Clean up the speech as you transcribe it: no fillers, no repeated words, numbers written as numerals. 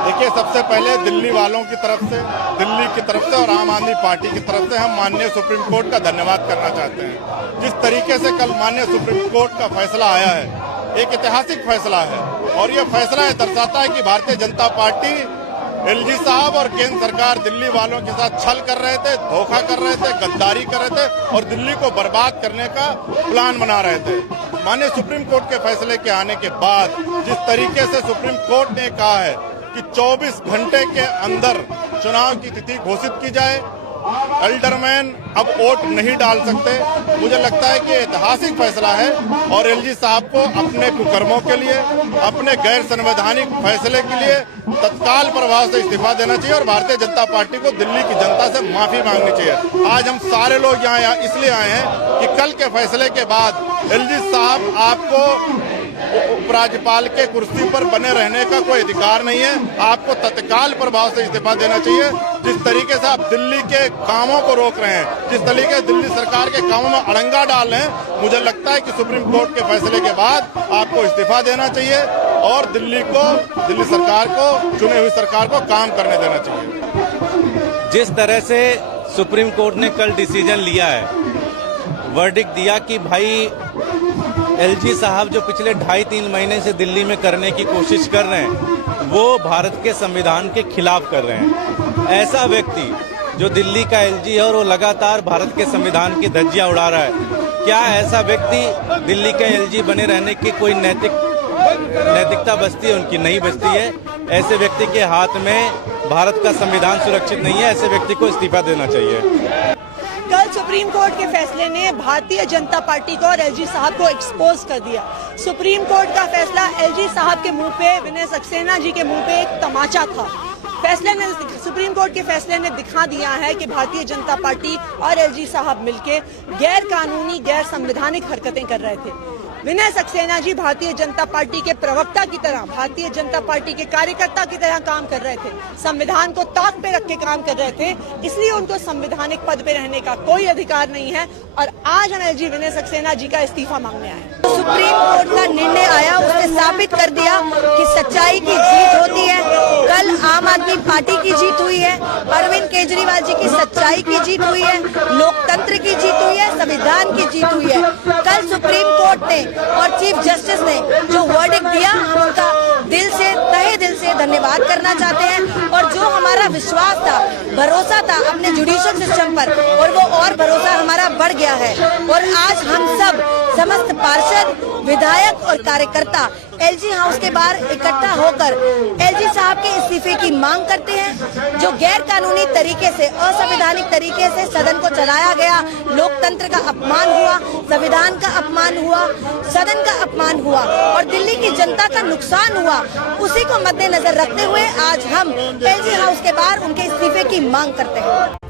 देखिए, सबसे पहले दिल्ली वालों की तरफ से, दिल्ली की तरफ से और आम आदमी पार्टी की तरफ से हम माननीय सुप्रीम कोर्ट का धन्यवाद करना चाहते हैं। जिस तरीके से कल माननीय सुप्रीम कोर्ट का फैसला आया है, एक ऐतिहासिक फैसला है और यह फैसला ये दर्शाता है कि भारतीय जनता पार्टी, एलजी साहब और केंद्र सरकार दिल्ली वालों के साथ छल कर रहे थे, धोखा कर रहे थे, गद्दारी कर रहे थे और दिल्ली को बर्बाद करने का प्लान बना रहे थे। माननीय सुप्रीम कोर्ट के फैसले के आने के बाद जिस तरीके से सुप्रीम कोर्ट ने कहा है कि 24 घंटे के अंदर चुनाव की तिथि घोषित की जाए, एल्डरमैन अब वोट नहीं डाल सकते, मुझे लगता है कि ऐतिहासिक फैसला है और एलजी साहब को अपने कुकर्मों के लिए, अपने गैर संवैधानिक फैसले के लिए तत्काल प्रभाव से इस्तीफा देना चाहिए और भारतीय जनता पार्टी को दिल्ली की जनता से माफी मांगनी चाहिए। आज हम सारे लोग यहाँ इसलिए आए हैं कि कल के फैसले के बाद एलजी साहब, आपको उपराज्यपाल के कुर्सी पर बने रहने का कोई अधिकार नहीं है, आपको तत्काल प्रभाव से इस्तीफा देना चाहिए। जिस तरीके से आप दिल्ली के कामों को रोक रहे हैं, जिस तरीके से दिल्ली सरकार के कामों में अड़ंगा डाल रहे हैं, मुझे लगता है कि सुप्रीम कोर्ट के फैसले के बाद आपको इस्तीफा देना चाहिए और दिल्ली सरकार को, चुनी हुई सरकार को काम करने देना चाहिए। जिस तरह से सुप्रीम कोर्ट ने कल डिसीजन लिया है, वर्डिक्ट दिया कि भाई एलजी साहब जो पिछले 2.5-3 महीने से दिल्ली में करने की कोशिश कर रहे हैं, वो भारत के संविधान के खिलाफ कर रहे हैं। ऐसा व्यक्ति जो दिल्ली का एलजी है और वो लगातार भारत के संविधान की धज्जियां उड़ा रहा है, क्या ऐसा व्यक्ति दिल्ली के एलजी बने रहने की कोई नैतिकता बचती है? उनकी नहीं बचती है। ऐसे व्यक्ति के हाथ में भारत का संविधान सुरक्षित नहीं है, ऐसे व्यक्ति को इस्तीफा देना चाहिए। कल सुप्रीम कोर्ट के फैसले ने भारतीय जनता पार्टी को और एलजी साहब को एक्सपोज कर दिया। सुप्रीम कोर्ट का फैसला एलजी साहब के मुंह पे, विनय सक्सेना जी के मुंह पे एक तमाचा था। सुप्रीम कोर्ट के फैसले ने दिखा दिया है कि भारतीय जनता पार्टी और एलजी साहब मिलके गैर कानूनी, गैर संवैधानिक हरकतें कर रहे थे। विनय सक्सेना जी भारतीय जनता पार्टी के प्रवक्ता की तरह, भारतीय जनता पार्टी के कार्यकर्ता की तरह काम कर रहे थे, संविधान को ताक पे रख के काम कर रहे थे, इसलिए उनको संवैधानिक पद पे रहने का कोई अधिकार नहीं है और आज हम एलजी विनय सक्सेना जी का इस्तीफा मांगने आए। सुप्रीम कोर्ट का निर्णय आया, उसने साबित कर दिया कि सच्चाई की जीत होती है। कल आम आदमी पार्टी की जीत हुई है, अरविंद केजरीवाल जी की सच्चाई की जीत हुई है, लोकतंत्र की जीत हुई है, संविधान की जीत हुई है। कल सुप्रीम कोर्ट ने और चीफ जस्टिस ने जो वर्डिक्ट दिया, हम उनका तहे दिल से धन्यवाद करना चाहते हैं और जो हमारा विश्वास था, भरोसा था अपने जुडिशियल सिस्टम पर, और वो और भरोसा हमारा बढ़ गया है और आज हम सब समस्त पार्षद, विधायक और कार्यकर्ता एलजी हाउस के बाहर इकट्ठा होकर एलजी साहब के इस्तीफे की मांग करते हैं। जो गैर कानूनी तरीके से, असंवैधानिक तरीके से सदन को चलाया गया, लोकतंत्र का अपमान हुआ, संविधान का अपमान हुआ, सदन का अपमान हुआ और दिल्ली की जनता का नुकसान हुआ, उसी को मद्देनजर रखते हुए आज हम एलजी हाउस के बाहर उनके इस्तीफे की मांग करते हैं।